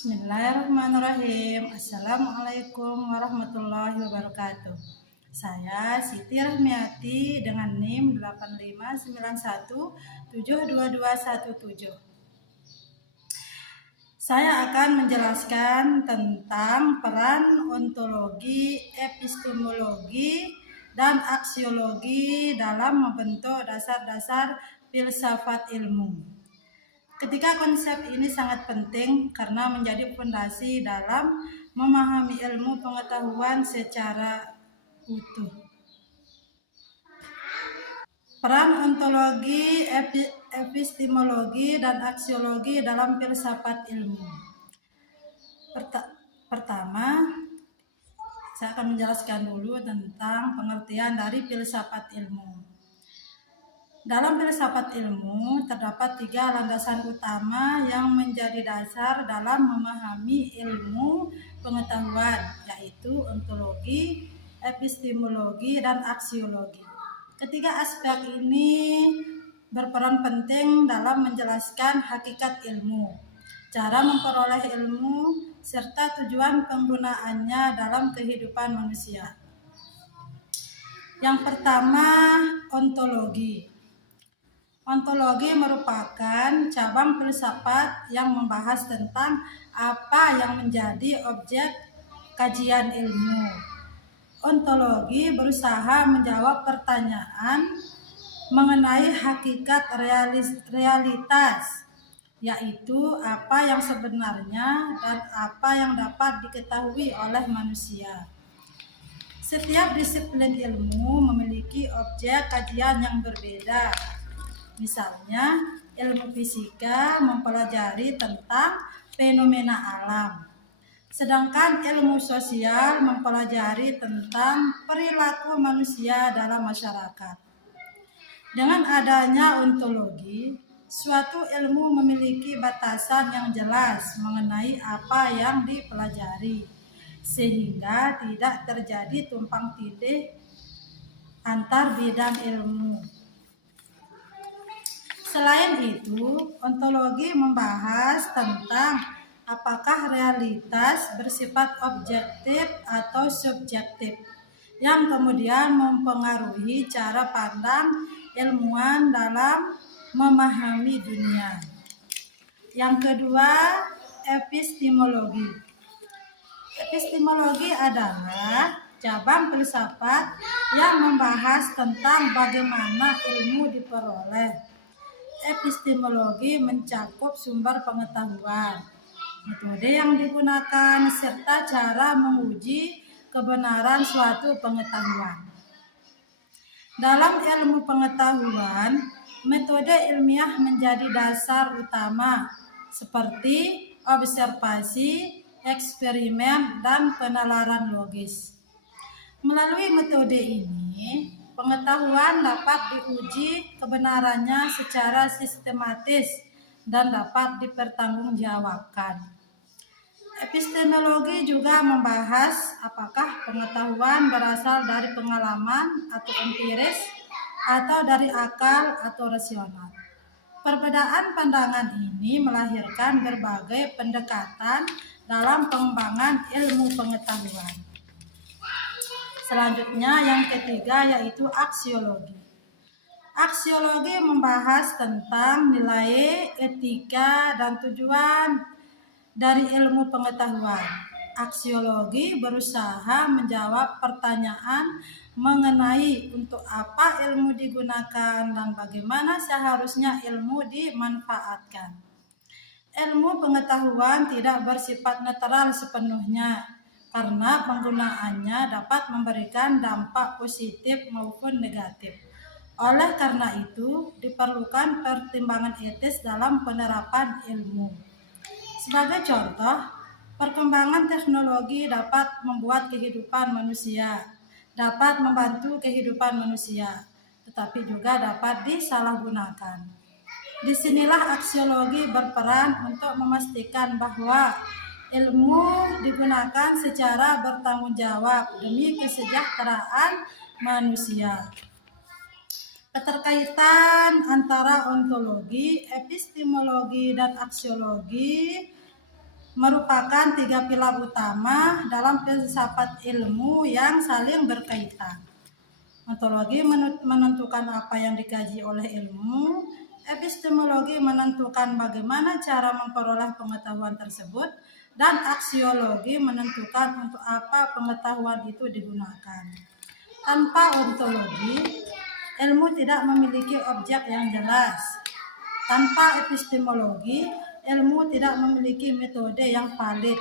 Bismillahirrahmanirrahim. Assalamualaikum warahmatullahi wabarakatuh. Saya Siti Rahmiati dengan NIM 859172217. Saya akan menjelaskan tentang peran ontologi, epistemologi, dan aksiologi dalam membentuk dasar-dasar filsafat ilmu. Ketiga konsep ini sangat penting karena menjadi fondasi dalam memahami ilmu pengetahuan secara utuh. Peran ontologi, epistemologi, dan aksiologi dalam filsafat ilmu. Pertama, saya akan menjelaskan dulu tentang pengertian dari filsafat ilmu. Dalam filsafat ilmu terdapat 3 landasan utama yang menjadi dasar dalam memahami ilmu pengetahuan, yaitu ontologi, epistemologi, dan aksiologi. Ketiga aspek ini berperan penting dalam menjelaskan hakikat ilmu, cara memperoleh ilmu, serta tujuan penggunaannya dalam kehidupan manusia. Yang pertama, ontologi. Ontologi merupakan cabang filsafat yang membahas tentang apa yang menjadi objek kajian ilmu. Ontologi berusaha menjawab pertanyaan mengenai hakikat realitas, yaitu apa yang sebenarnya dan apa yang dapat diketahui oleh manusia. Setiap disiplin ilmu memiliki objek kajian yang berbeda. Misalnya, ilmu fisika mempelajari tentang fenomena alam, sedangkan ilmu sosial mempelajari tentang perilaku manusia dalam masyarakat. Dengan adanya ontologi, suatu ilmu memiliki batasan yang jelas mengenai apa yang dipelajari, sehingga tidak terjadi tumpang tindih antar bidang ilmu. Selain itu, ontologi membahas tentang apakah realitas bersifat objektif atau subjektif, yang kemudian mempengaruhi cara pandang ilmuwan dalam memahami dunia. Yang kedua, epistemologi. Epistemologi adalah cabang filsafat yang membahas tentang bagaimana ilmu diperoleh. Epistemologi mencakup sumber pengetahuan, metode yang digunakan, serta cara menguji kebenaran suatu pengetahuan. Dalam ilmu pengetahuan, metode ilmiah menjadi dasar utama seperti observasi, eksperimen, dan penalaran logis. Melalui metode ini, pengetahuan dapat diuji kebenarannya secara sistematis dan dapat dipertanggungjawabkan. Epistemologi juga membahas apakah pengetahuan berasal dari pengalaman atau empiris, atau dari akal atau rasional. Perbedaan pandangan ini melahirkan berbagai pendekatan dalam pengembangan ilmu pengetahuan. Selanjutnya, yang ketiga yaitu aksiologi. Aksiologi membahas tentang nilai, etika, dan tujuan dari ilmu pengetahuan. Aksiologi berusaha menjawab pertanyaan mengenai untuk apa ilmu digunakan dan bagaimana seharusnya ilmu dimanfaatkan. Ilmu pengetahuan tidak bersifat netral sepenuhnya, karena penggunaannya dapat memberikan dampak positif maupun negatif. Oleh karena itu, diperlukan pertimbangan etis dalam penerapan ilmu. Sebagai contoh, perkembangan teknologi dapat membuat kehidupan manusia, dapat membantu kehidupan manusia, tetapi juga dapat disalahgunakan. Disinilah aksiologi berperan untuk memastikan bahwa ilmu digunakan secara bertanggung jawab demi kesejahteraan manusia. Keterkaitan antara ontologi, epistemologi, dan aksiologi merupakan tiga pilar utama dalam filsafat ilmu yang saling berkaitan. Ontologi menentukan apa yang dikaji oleh ilmu, epistemologi menentukan bagaimana cara memperoleh pengetahuan tersebut, dan aksiologi menentukan untuk apa pengetahuan itu digunakan. Tanpa ontologi, ilmu tidak memiliki objek yang jelas. Tanpa epistemologi, ilmu tidak memiliki metode yang valid.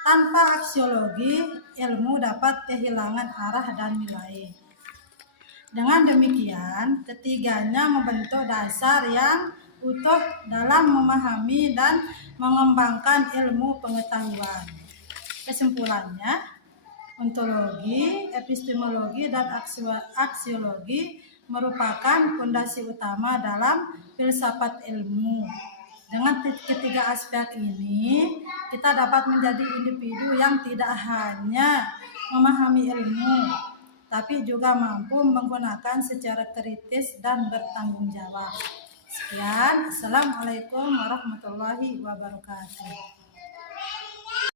Tanpa aksiologi, ilmu dapat kehilangan arah dan nilai. Dengan demikian, ketiganya membentuk dasar yang utuh dalam memahami dan mengembangkan ilmu pengetahuan. Kesimpulannya, ontologi, epistemologi, dan aksiologi merupakan fondasi utama dalam filsafat ilmu. Dengan ketiga aspek ini, kita dapat menjadi individu yang tidak hanya memahami ilmu, tapi juga mampu menggunakan secara kritis dan bertanggung jawab. Sekian, Assalamualaikum warahmatullahi wabarakatuh.